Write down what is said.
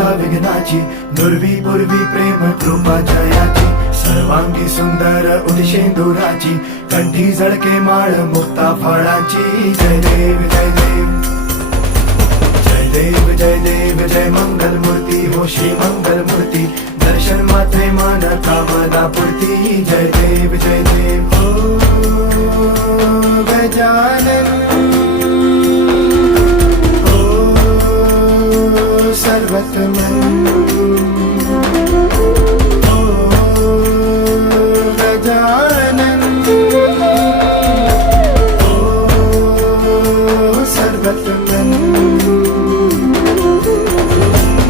दाता विघ्नाची, दुर्वी पूर्वी प्रेम कृपा जयाची, सर्वांगी सुंदर उदिशेंदुराची, कंठी झळके माळ मुक्ता फळाची. जय देव जय देव जय देव जय देव जय मंगल मूर्ती हो श्री मंगल मूर्ती, दर्शन मात्रे मन कामना पूर्ती. जय देव जय देव ओ गजानन ओ सर्वतमन ओ गजानन